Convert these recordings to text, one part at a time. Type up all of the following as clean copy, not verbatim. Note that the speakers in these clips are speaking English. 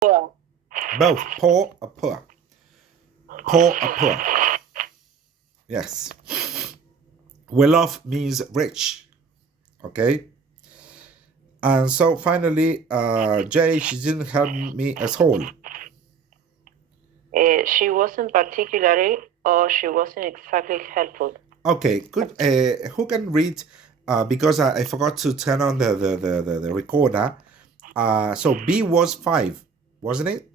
Poor. Both poor or poor. Poor or poor. Yes. Well off means rich. Okay. And so finally, Jay, she didn't help me at all. She wasn't particularly, or she wasn't exactly helpful. Okay, good. Who can read? Because I forgot to turn on the recorder. So B was 5, wasn't it?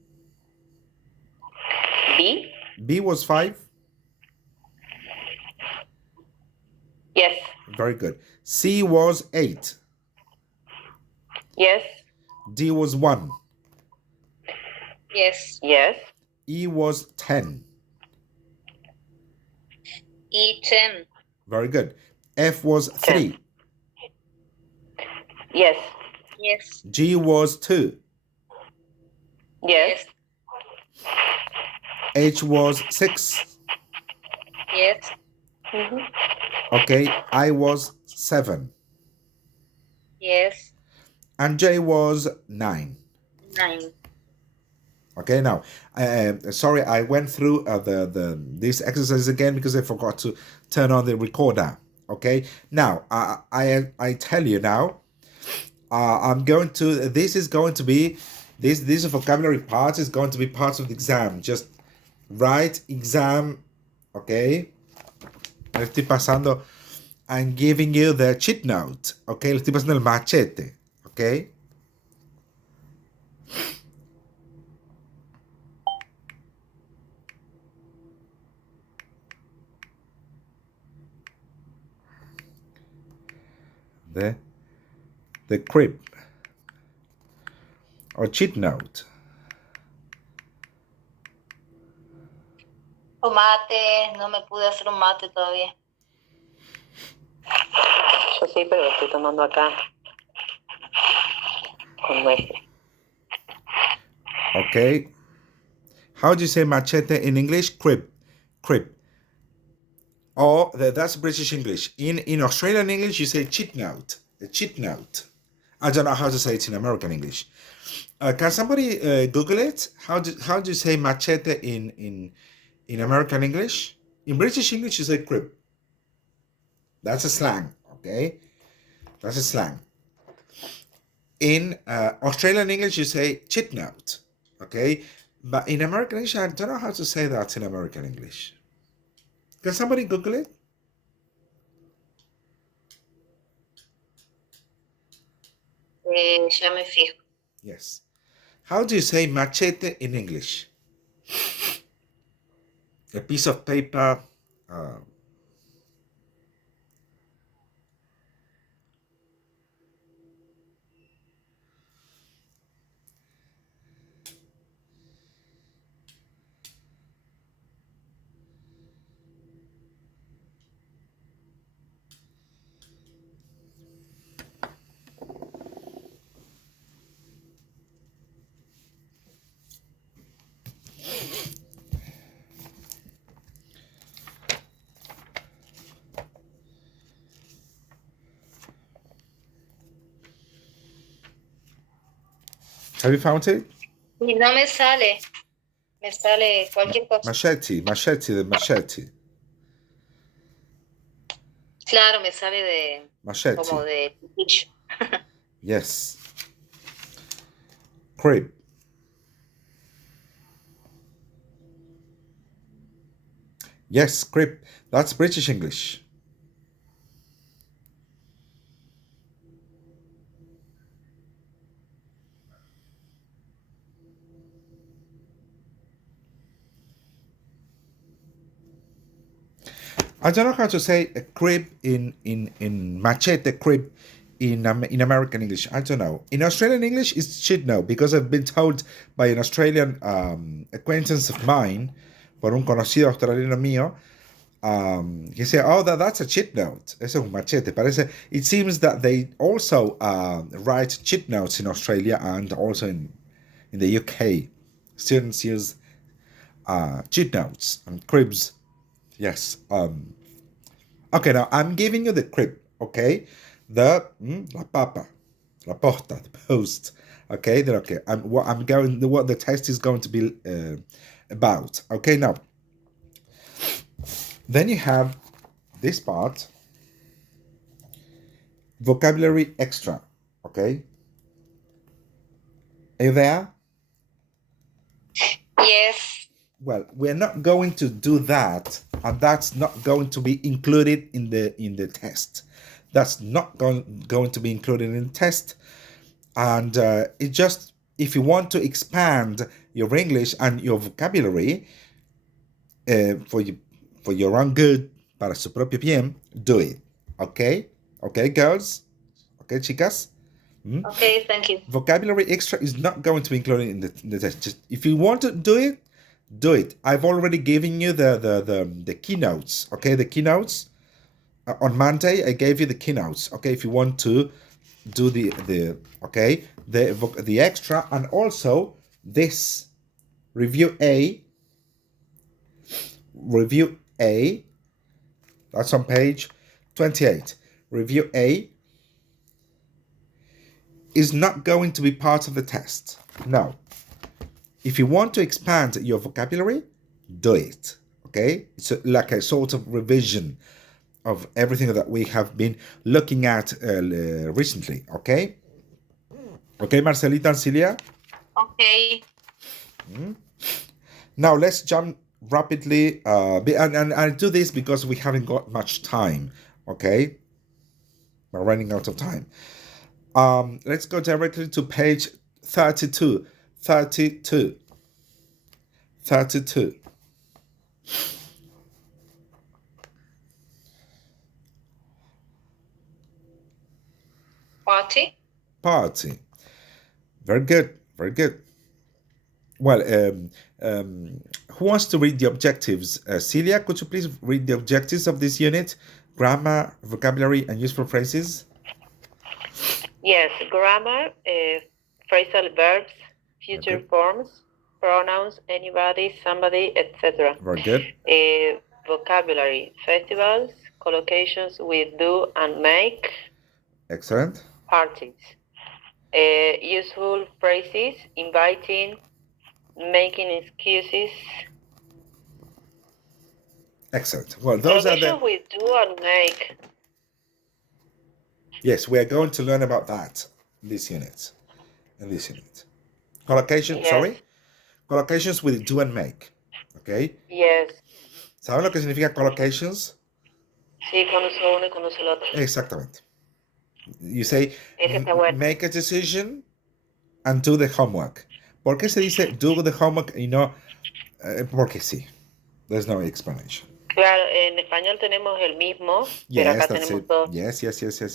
B? B was 5. Yes. Very good. C was 8. Yes. D was 1. Yes. Yes. E was 10. E10. Very good. F was 3. Yes. Yes. G was 2. Yes. H was 6. Yes. Mm-hmm. Okay, I was 7. Yes. And J was 9. 9. Okay, now, sorry, I went through this exercise again because I forgot to turn on the recorder. Okay, now I tell you now, this is going to be this vocabulary part is going to be part of the exam. Just write exam. Okay, le estoy pasando. I'm giving you the cheat note. Okay, le estoy pasando el machete. Okay. The crib or cheat note. O mate, no me pude hacer un mate todavía. Yo sí, pero lo estoy tomando acá con nueces. Okay. How do you say machete in English? Crib. Crib. Or that's British English. In Australian English, you say cheat note. A cheat note. I don't know how to say it in American English. Can somebody Google it? How do you say machete in American English? In British English, you say crib. That's a slang. Okay, that's a slang. In Australian English, you say cheat note. Okay, but in American English, I don't know how to say that in American English. Can somebody Google it? Ya me fijo. Yes. How do you say machete in English? A piece of paper. Have you found it? Y no me sale. Me sale cualquier cosa. Machete, the machete. Claro, me sale de Machete. como de cuchillo. Yes. Crib. Yes, crib. That's British English. I don't know how to say a crib in machete crib in American English. I don't know. In Australian English, it should know because I've been told by an Australian acquaintance of mine, por un conocido australiano mío, he said, "Oh, that's a cheat note. Eso es un machete." Parece. It seems that they also write cheat notes in Australia and also in the UK. Students use cheat notes and cribs. Yes. Okay, now I'm giving you the crib, okay? La papa, la posta, the post. Okay, then okay. What the test is going to be about. Okay, now. Then you have this part, vocabulary extra. Okay, are you there? Yes. Well, we're not going to do that, and that's not going to be included in the test. That's not going to be included in the test, and it just, if you want to expand your English and your vocabulary for your own good, para su propio bien, do it. Okay, okay, girls. Okay, chicas. Okay, thank you. Vocabulary extra is not going to be included in the test. Just if you want to do it, do it. I've already given you the keynotes. Okay, the keynotes on Monday. I gave you the keynotes. Okay, if you want to do the extra, and also this review A. Review A. That's on page 28. Review A is not going to be part of the test. No. If you want to expand your vocabulary, do it. Okay? It's like a sort of revision of everything that we have been looking at recently. Okay? Okay, Marcelita and Celia? Okay. Now let's jump rapidly. And I do this because we haven't got much time. Okay? We're running out of time. Let's go directly to page 32. 32. 32. Party. Party. Very good. Very good. Well, who wants to read the objectives? Celia, could you please read the objectives of this unit? Grammar, vocabulary, and useful phrases. Yes, grammar, phrasal verbs, future Okay. forms, pronouns, anybody, somebody, etc. Very good. Vocabulary, festivals, collocations with do and make, Excellent. parties. Useful phrases, inviting, making excuses. Excellent. Well, those are Collocation the... with do and make. Yes, we are going to learn about that in this unit. Collocation, Yes. sorry? Collocations with do and make. Okay? Yes. ¿Saben lo que significa collocations? Sí, cuando uso uno y cuando uso el otro. Exactamente. You say, Ese está bueno. make a decision and do the homework. ¿Por qué se dice do the homework y no porque sí? There's no explanation. Claro, en español tenemos el mismo, pero Yes, acá that's tenemos it. dos. Yes. Entonces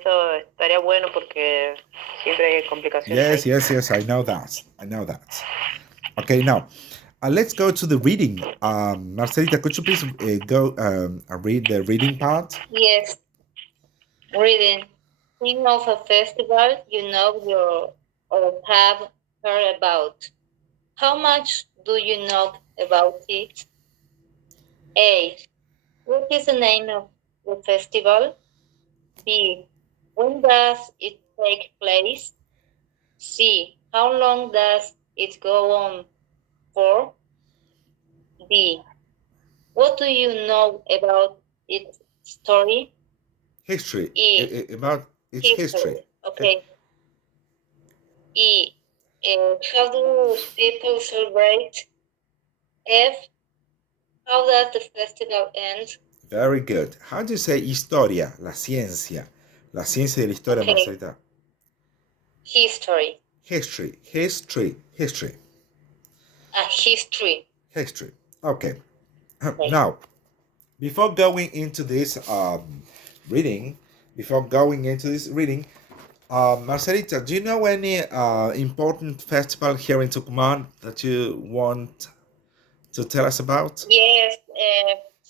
eso estaría bueno porque siempre hay complicaciones. Yes, I know that. Okay, now, let's go to the reading. Marcelita, could you please go and read the reading part? Yes. Reading. Think of a festival you know or have heard about. How much do you know about it? A. What is the name of the festival? B. When does it take place? C. How long does it go on for? D. What do you know about its story? History. E. About its history. Okay. E. How do people celebrate? F. How does the festival end? Very good. How do you say historia? La ciencia. La ciencia de la historia, Okay. Marcelita. History. History. History. Okay. Now, before going into this reading, Marcelita, do you know any important festival here in Tucumán that you want to tell us about? Yes.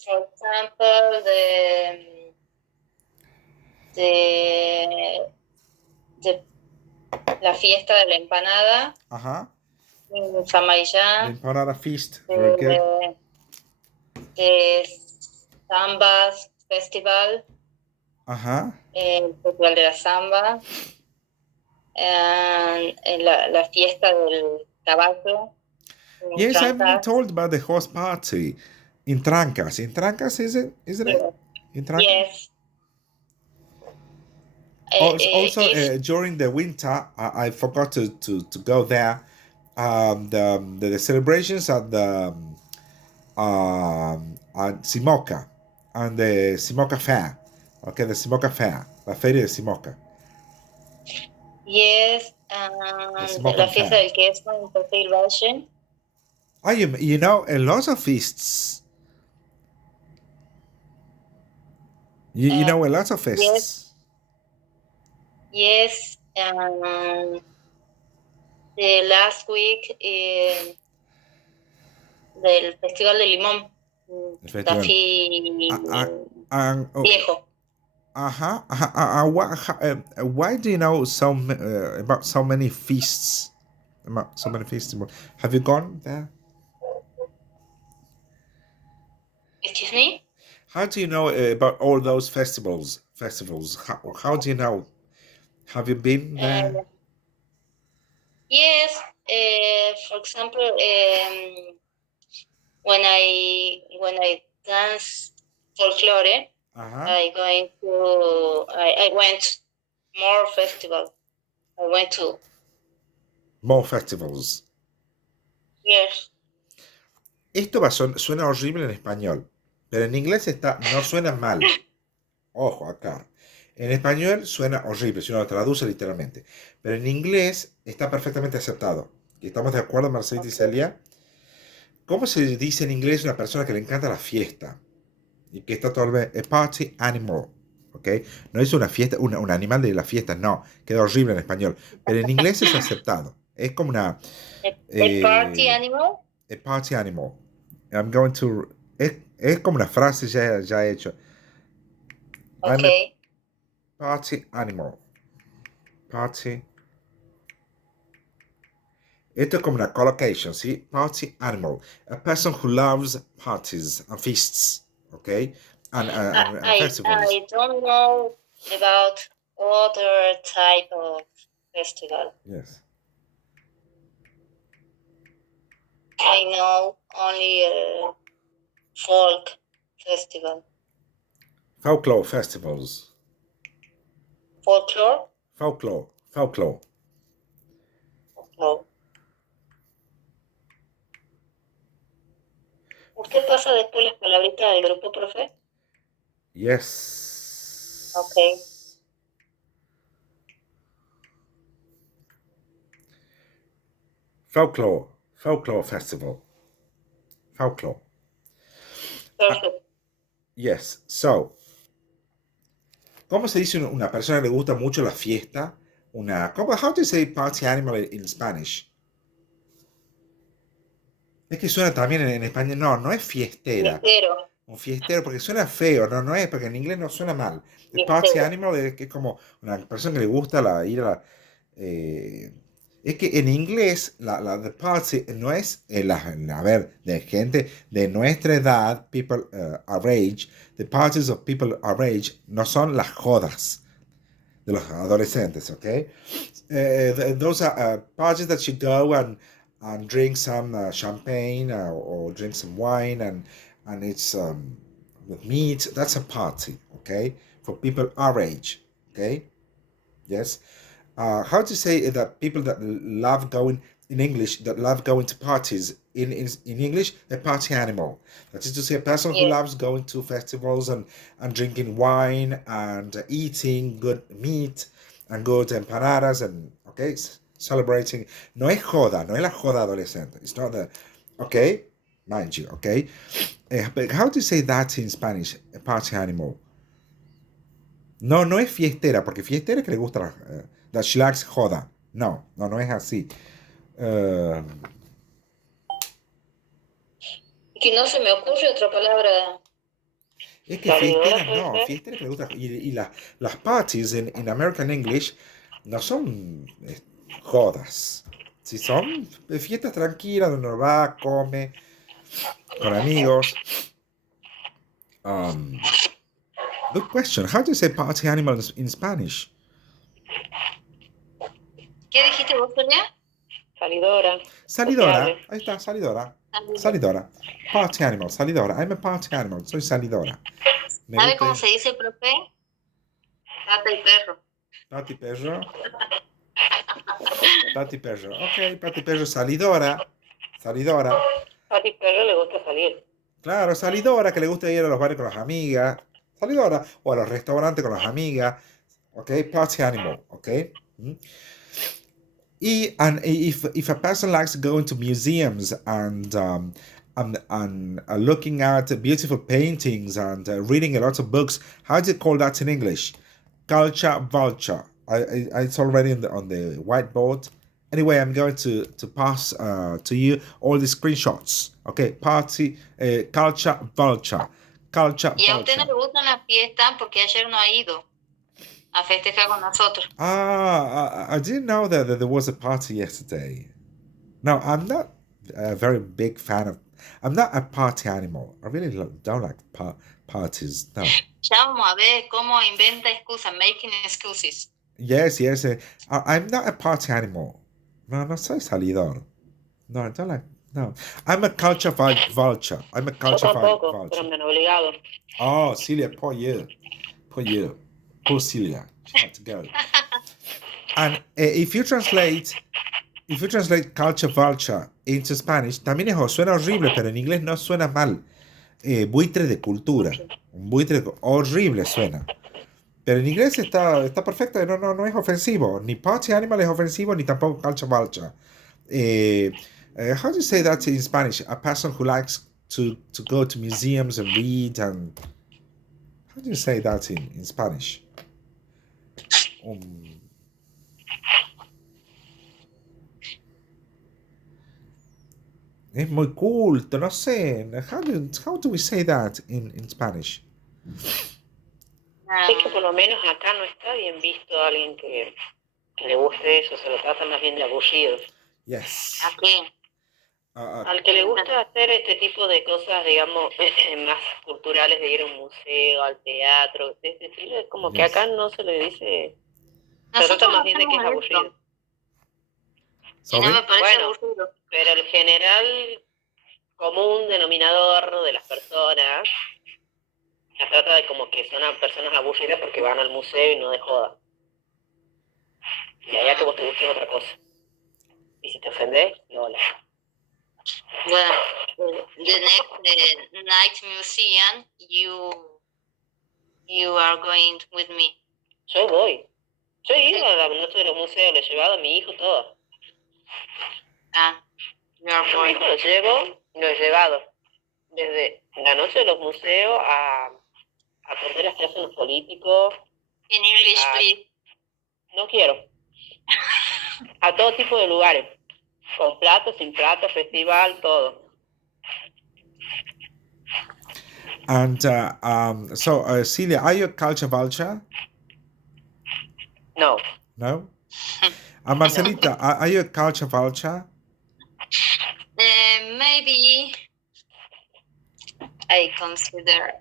For example, la fiesta de la empanada en San The Marillán. Empanada Feast. Very good. The Zambas Festival. El Festival de la Zamba. la fiesta del caballo. en Yes, I've been Trancas. told about the horse party in Trancas. In Trancas, is it? Isn't it? Yes. In Trancas. Yes. Also, If during the winter, I forgot to go there. The celebrations at Simoca, and the Simoca Fair. Okay, the Simoca Fair, la feria de Simoca, yes, the and la Simocan fiesta Fair. del queso en Cocktail Valle. Oh, you know, a lot of feasts. You know, a lot of Yes, feasts. yes. The last week del Festival de Limón, El da festival. Oh, viejo. why do you know about so many feasts? About so many feasts. Have you gone there? Excuse me? How do you know about all those festivals? How do you know? Have you been there? Yes, for example, when I dance folklore, Uh-huh. I went more festival. I went to. More festivals. Yes. Esto suena horrible en español, pero en inglés no suena mal. Ojo acá. En español suena horrible si uno lo traduce literalmente, pero en inglés está perfectamente aceptado. ¿Y estamos de acuerdo, Marcelita y Celia? ¿Cómo se dice en inglés una persona que le encanta la fiesta? Y que está todo el a party animal. ¿Ok? No es una fiesta, un animal de la fiesta, no. Queda horrible en español. Pero en inglés es aceptado. Es como una. A party animal. A party animal. I'm going to. Es como una frase ya hecho. I'm a Okay. party animal. Party. Esto es como una collocation, ¿sí? Party animal. A person who loves parties and feasts. ¿Ok? And festivals. I don't know about other type of festival. Yes. I know only folk festival. Folklore festivals. Folklore? Folklore. No. ¿Usted pasa después las palabritas del grupo, profe? Yes. Okay. Folklore festival. Folklore. Perfect. Yes. So, ¿cómo se dice una persona que le gusta mucho la fiesta? How do you say party animal in Spanish? Es que suena también en español. No es fiestera. Fiestero. Un fiestero, porque suena feo. No es, porque en inglés no suena mal. El Fiestero. party animal es que es como una persona que le gusta ir a la. Es que en inglés the party no es, a ver, de gente de nuestra edad, people our age, the parties of people our age no son las jodas de los adolescentes, ¿ok? Those are parties that you go and drink some champagne or drink some wine and it's with meat. That's a party, okay? For people our age, okay? Yes. How to say that people that love going in English that love going to parties in English a party animal. That is to say a person who loves going to festivals and drinking wine and eating good meat and good empanadas and okay celebrating. No es joda, no es la joda adolescente. It's not the okay, mind you, okay. But how to say that in Spanish? A party animal. No es fiestera, porque fiestera es que le gusta that she likes joda. No es así. Que no se me ocurre otra palabra. Es que fiestera que le gusta. Y las parties en American English no son jodas. Si son fiestas tranquilas donde uno va, come, con amigos. Good question. How do you say party animal in Spanish? ¿Qué dijiste vos, Sonia? Salidora. Salidora. Sociable. Ahí está, salidora. Salidora. Salidora. Party animal, salidora. I'm a party animal. Soy salidora. Me ¿Sabe gusta cómo ir- se dice, profe? Gata y perro. Pati perro. Pati perro. Ok, pati perro, salidora. Salidora. A ti perro le gusta salir. Claro, salidora que le gusta ir a los bares con las amigas. Salidora. O a los restaurantes con las amigas. Ok, party animal. Ok. Mm. And if a person likes going to museums and looking at beautiful paintings and reading a lot of books, how do you call that in English? Culture vulture. It's already on the whiteboard. Anyway, I'm going to pass to you all the screenshots. Okay, party culture vulture. Culture Y a usted no vulture. le gusta una fiesta porque ayer no ha ido a festejar con nosotros. I didn't know that there was a party yesterday. No, I'm not a very big fan of. I'm not a party animal. I really don't like parties. No. Ya vamos a ver cómo inventa excusas, making excuses. Yes, yes. I'm not a party animal. No, no soy salidor. No, I don't like. No, I'm a culture vulture. I'm a Yo culture tampoco, pero vulture. me han obligado. Oh, Celia, poor you. Poor you. Poor Celia. She had to go. And if you translate culture vulture into Spanish, también suena horrible, pero en inglés no suena mal. Buitre de cultura. Un buitre horrible suena. Pero en inglés está perfecto, no es ofensivo. Ni party animal es ofensivo, ni tampoco culture vulture. How do you say that in Spanish? A person who likes to go to museums and read and... How do you say that in Spanish? Es muy culto, no sé. How do we say that in Spanish? Es que por lo menos acá no está bien visto a alguien que le guste eso, se lo trata más bien de aburrido. Yes. ¿A qué? Al que le gusta hacer este tipo de cosas, digamos, más culturales, de ir a un museo, al teatro, de este estilo, es como que Yes. acá no se le dice, se Nosotros trata más bien de que es hacemos esto. aburrido. Y no Sorry? me parece Bueno. aburrido. Pero el general común denominador de las personas se trata de como que son personas aburridas porque van al museo y no de joda. Y allá que vos te guste otra cosa. Y si te ofendés, no la. Well, the next night museum, you are going with me. Yo voy. Yo he ido a la noche de los museos, le he llevado a mi hijo todo. Ah, you are A mi going. hijo lo he llevado. Desde la noche de los museos a aprender las clases de los políticos. In English, please. No quiero. A todo tipo de lugares. Con plato, sin plato, festival, todo. And so, Celia, are you a culture vulture? No. No? And Marcelita, are you a culture vulture? Maybe I consider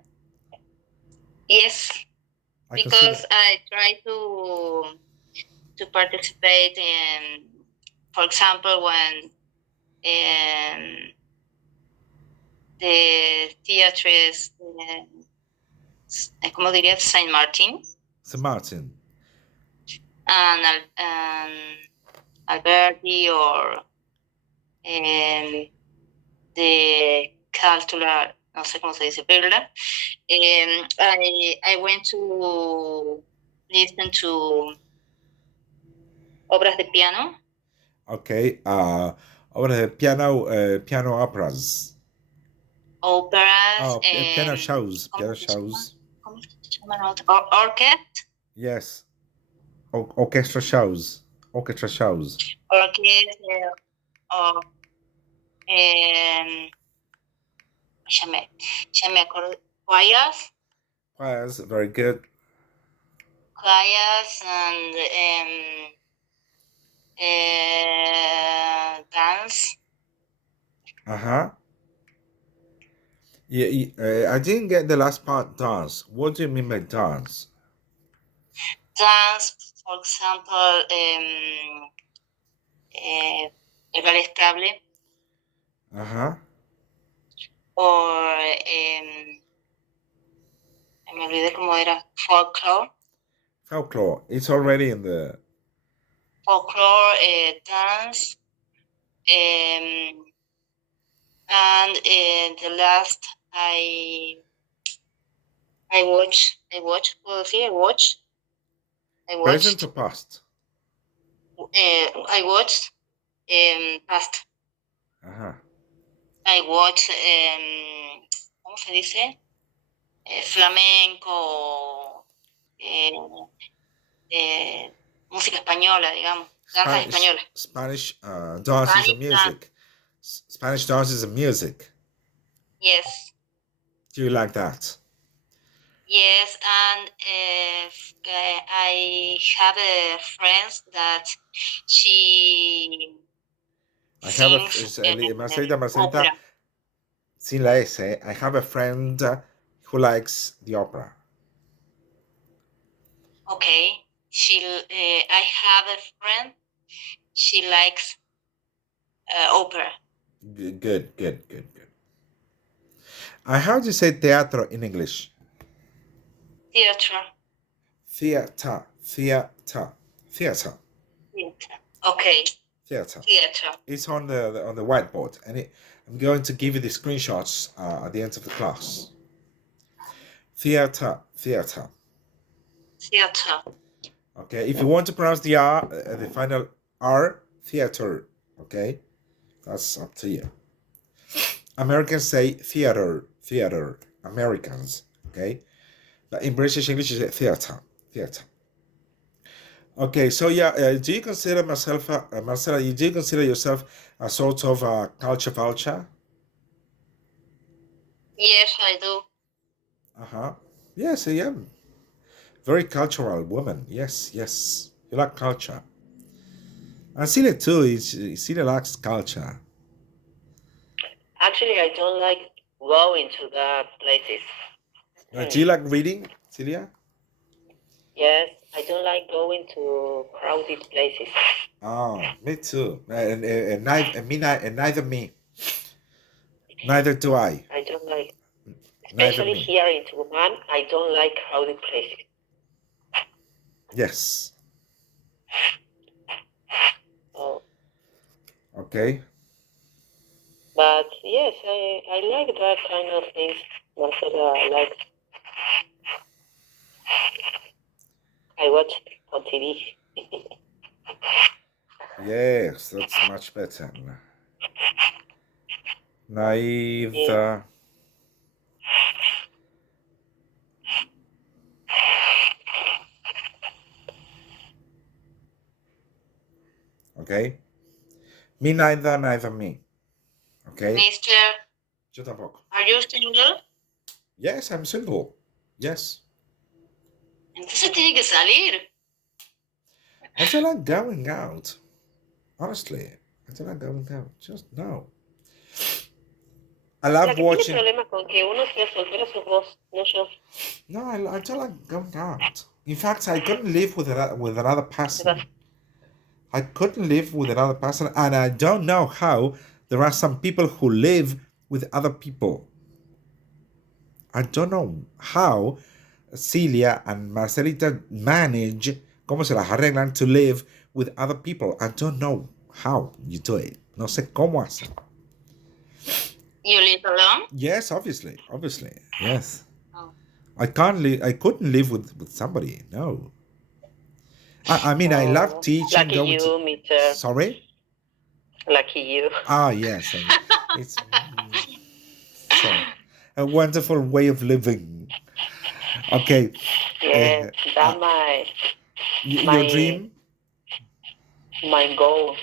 yes, because I try to participate in, for example, when the theater is, ¿cómo diría? Saint Martin. St. Martin. And Alberti or the cultural, no sé cómo se dice, ¿verdad? I went to listen to obras de piano. Okay. Obras de piano operas. Operas. Oh, piano shows. ¿cómo Piano se llama? shows. ¿Cómo se llama? Orchestra. Yes. Orchestra shows. Orchestra shows. Orchestra. Or, ya me acuerdo. Choirs. Choirs, very good. Choirs and dance. Uh-huh. Yeah, I didn't get the last part, dance. What do you mean by dance? Dance, for example, El ballet estable. Uh-huh. O me olvidé cómo era. Folklore. Folklore. It's already in the... Folklore, dance. And the last I watch. Puedo decir, I watched. Present or past? I watched past. Uh-huh. I watched, ¿cómo se dice? Flamenco, música española, digamos, danzas españolas. Spanish dances and music. Spanish dances and music. Yes. Do you like that? Yes, and I have a friend that she sings Marcelita, opera. sin la S. I have a friend who likes the opera. Okay. I have a friend. She likes opera. Good. How do you say teatro in English? Theater. Theater. Okay. Theater. Theater. It's on the whiteboard, and I'm going to give you the screenshots at the end of the class. Theater. Theater. Okay, if you want to pronounce the R, the final R, theater. Okay, that's up to you. Americans say theater. Americans. Okay, but in British English, you say theater. Okay, so yeah, do you consider Marcela? Do you consider yourself a sort of a culture vulture? Yes, I do. Uh-huh. Yes, I am. Very cultural woman. Yes. You like culture. And Celia too. Celia likes culture. Actually, I don't like going to the places. Do you like reading, Celia? Yes, I don't like going to crowded places. Oh, me too. Neither me. Neither do I. I don't like, Neither especially me. here in Tucumán, I don't like crowded places. Yes. Oh, Okay. but yes, I like that kind of things. Marcela likes. I watch on TV. Yes, that's much better. Neither. Okay. Me neither me. Okay. Mister, Yo tampoco. are you single? Yes, I'm single. Yes. Entonces tiene que salir. I don't like going out. Honestly, I don't like going out. Just no. I La love que watching. tiene problemas con que uno sea soltero sos vos, no yo. No, I don't like going out. In fact, I couldn't live with another person. I couldn't live with another person, and I don't know how there are some people who live with other people. I don't know how Celia and Marcelita manage, cómo se las arreglan to live with other people. I don't know how you do it. No sé cómo hacen. You live alone? Yes, obviously. Yes. Oh. I couldn't live with somebody. No. I mean, I love teaching. Lucky you, Mister. Sorry? Lucky you. Ah, yes. It's so, a wonderful way of living. Okay. Yes, that's your dream? My goal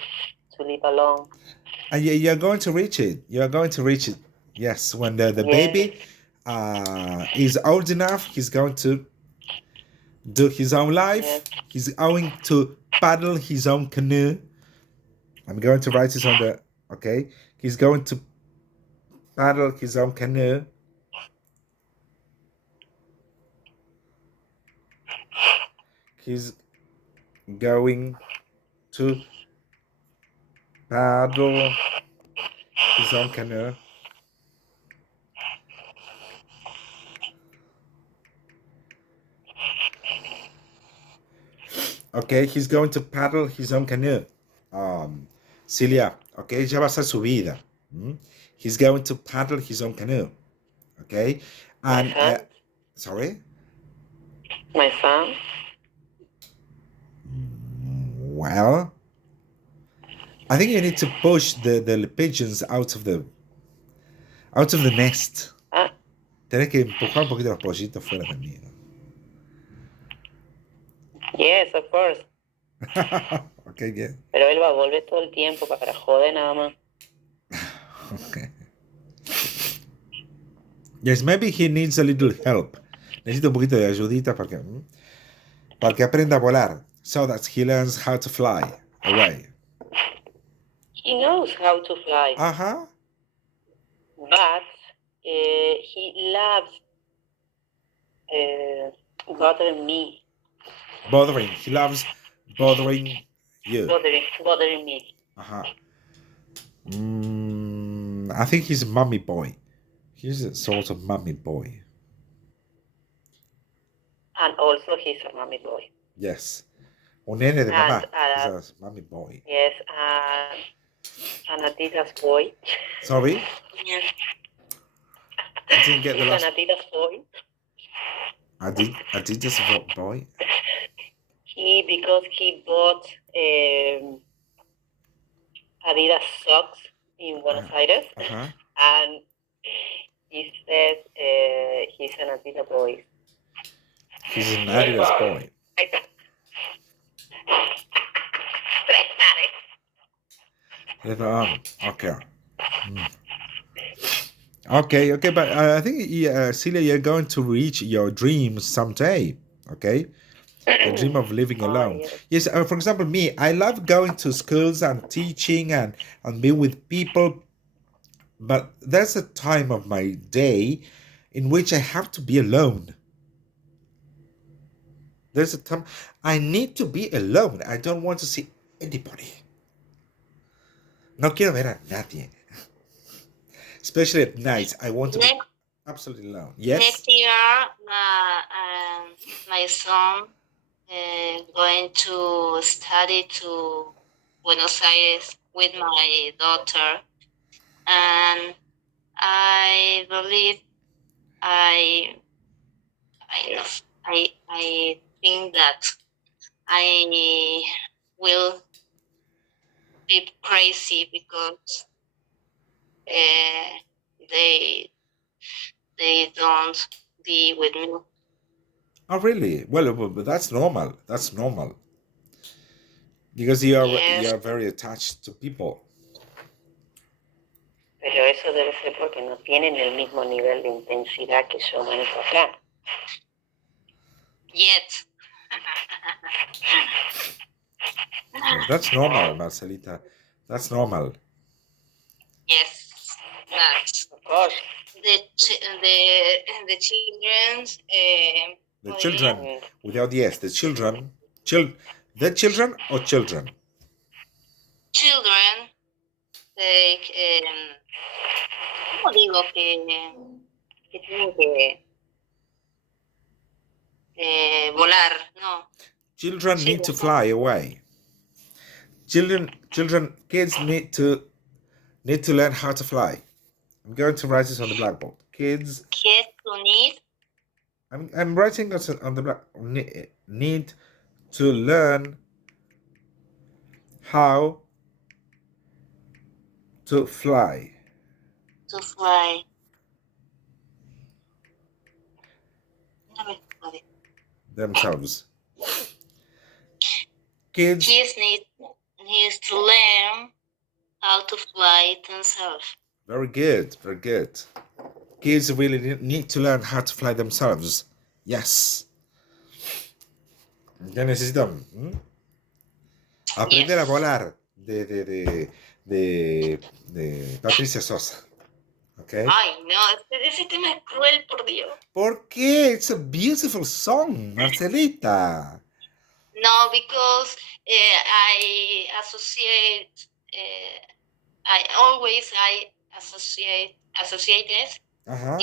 to live alone. You're going to reach it. Yes, when the baby is old enough, he's going to do his own life. Yes. He's going to paddle his own canoe. I'm going to write this on the... Okay. He's going to paddle his own canoe. He's going to paddle his own canoe. Okay, he's going to paddle his own canoe. Celia, okay, ya va a ser su vida. He's going to paddle his own canoe. Okay, and son? sorry. My son? Well, I think you need to push the pigeons out of the nest. Ah, Tienes que empujar un poquito los pollitos fuera del nido. yes, of course. Okay, good. Pero él va a volver todo el tiempo para joder nada más. Okay. Yes, maybe he needs a little help. Necesita un poquito de ayudita para que aprenda a volar. So that he learns how to fly away. He knows how to fly, Uh-huh. but he loves bothering me. Bothering. He loves bothering you. Bothering me. Uh-huh. I think he's a mummy boy. He's a sort of mummy boy. And also he's a mommy boy. Yes. Un nene de mamá. And, He's a mummy boy. Yes, and Adidas boy. Sorry? I didn't get the He's last... an Adidas boy. Adidas boy? Because he bought Adidas socks in Buenos Aires, Uh-huh. and he says he's an Adidas boy. He's an Adidas boy. Okay. Okay, but I think, Celia, you're going to reach your dreams someday, okay? The dream of living alone. Yes, for example, me, I love going to schools and teaching and being with people, but there's a time of my day in which I have to be alone. There's a time I need to be alone. I don't want to see anybody. No quiero ver a nadie. Especially at night, I want to be absolutely alone. Yes? Next year, my son going to study to Buenos Aires with my daughter, and I believe I think that I will be crazy because they don't be with me. Oh, really? Well, but that's normal. That's normal. Because you are very attached to people. Pero eso debe ser porque no tienen el mismo nivel de intensidad que yo manejo acá. Yet. That's normal, Marcelita. That's normal. Yes, that's Of course. the children's. The children, without the S, the children, the children or children? Children, ¿cómo digo que tienen que volar? No. Children need to fly away. Kids need to learn how to fly. I'm going to write this on the blackboard. Kids who need. I'm writing this on the black. Need to learn how to fly. To fly. Themselves. Kids needs to learn how to fly themselves. Very good, very good. Kids really need to learn how to fly themselves. Yes. ¿Qué necesitan? Aprender a volar de Patricia Sosa. Okay. Ay, no, ese tema es cruel, por Dios. ¿Por qué? It's a beautiful song, Marcelita. No, because I associate I associated Uh-huh.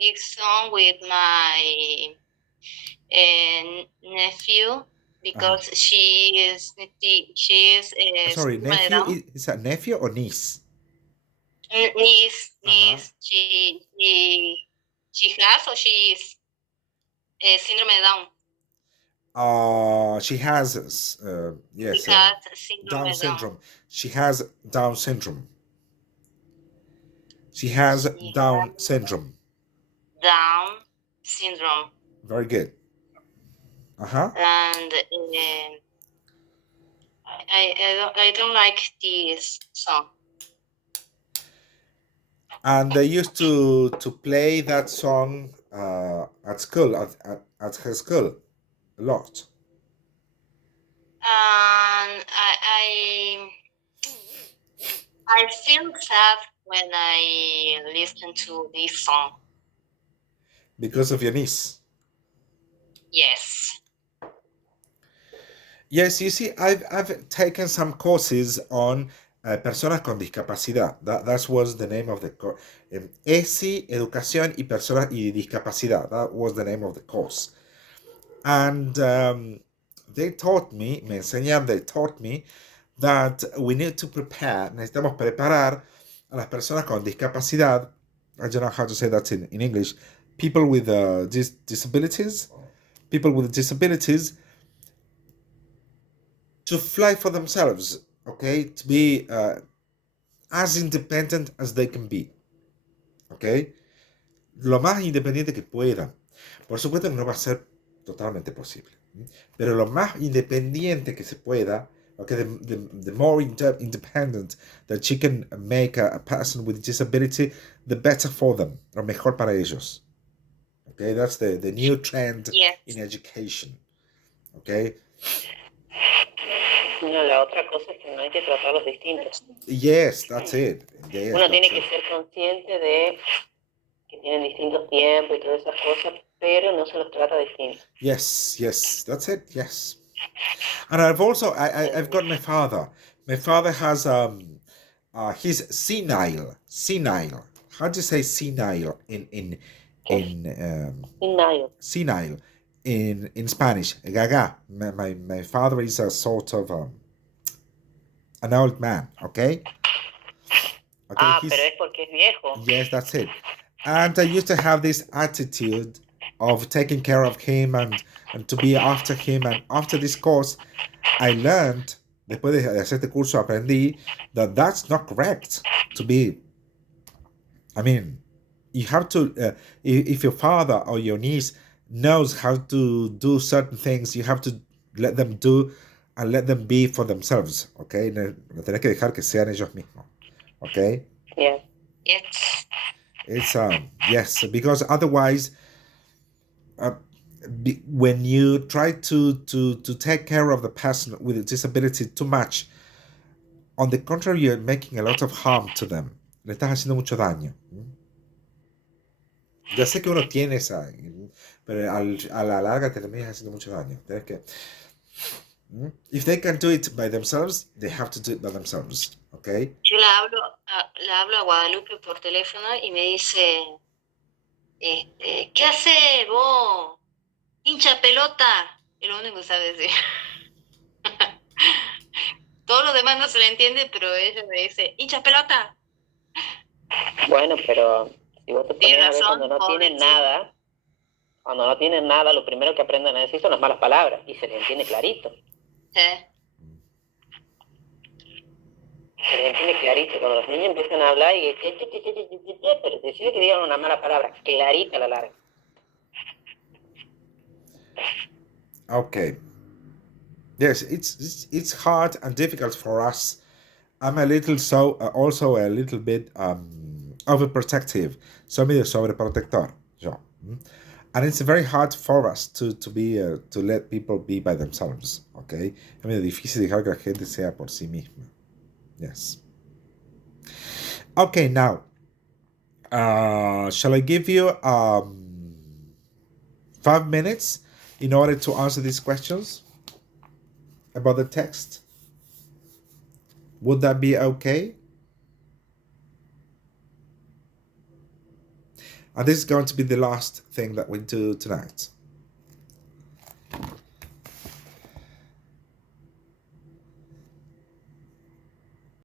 this song with my nephew because she is Sorry, síndrome de nephew Down. is a nephew or niece? Niece, Uh-huh. she has or she is síndrome de Down. She has yes, She has síndrome Down de Down. syndrome. She has Down syndrome. She has She Down syndrome. Down syndrome, Very good. Uh-huh. and I don't like this song. And they used to play that song at school, at her school, a lot. And I feel sad when I listen to this song. Because of your niece. Yes. Yes, you see, I've taken some courses on personas con discapacidad. That was the name of the course. ESI, Educación y Personas y Discapacidad. That was the name of the course. And they taught me, me enseñaron, they taught me that we need to prepare, necesitamos preparar a las personas con discapacidad. I don't know how to say that in English. People with disabilities. People with disabilities to fly for themselves, okay? To be as independent as they can be, okay? Lo más independiente que puedan. Por supuesto que no va a ser totalmente posible, pero lo más independiente que se pueda, okay? The more independent that you can make a person with disability, the better for them, lo mejor para ellos. Okay, that's the new trend in education. Okay. No, la otra cosa es que no hay que tratarlos distintos. Yes, that's it. Yes, Uno tiene que ser consciente de que tienen distintos tiempos y todas esas cosas, pero no se los trata distintos. Yes, that's it. Yes, and I've also I've got my father. My father has he's senile. Senile. How do you say senile in Senile. senile in Spanish? Gaga. My father is a sort of an old man. Okay. Okay, pero es porque es viejo. Yes, that's it. And I used to have this attitude of taking care of him and to be after him. And after this course, I learned, después de hacer este curso, aprendí that that's not correct to be. I mean, you have to, if your father or your niece knows how to do certain things, you have to let them do and let them be for themselves, okay? No tenés que dejar que sean ellos mismos, okay? Yeah. Yes. It's yes, because otherwise, when you try to take care of the person with a disability too much, on the contrary, you're making a lot of harm to them. Le estás haciendo mucho daño. Ya sé que uno tiene esa, pero a la larga te terminas haciendo mucho daño. Tienes que, if they can do it by themselves, they have to do it by themselves, okay? Yo la hablo a Guadalupe por teléfono y me dice, ¿qué haces vos? Hincha pelota. Es lo único que sabe decir. Todo lo demás no se le entiende, pero ella me dice, hincha pelota. Bueno, pero si vos te pones a ver cuando no tienen nada, lo primero que aprenden a decir son las malas palabras y se les entiende clarito. Se les entiende clarito. Cuando los niños empiezan a hablar y pero decide que digan una mala palabra, clarita a la larga. Okay. Yes, it's hard and difficult for us. I'm a little also a little bit overprotective. Soy medio sobreprotector, yo. And it's very hard for us to be to let people be by themselves. Okay, es medio difícil dejar que la gente sea por sí misma. Yes. Okay, now, shall I give you 5 minutes in order to answer these questions about the text? Would that be okay? And this is going to be the last thing that we do tonight.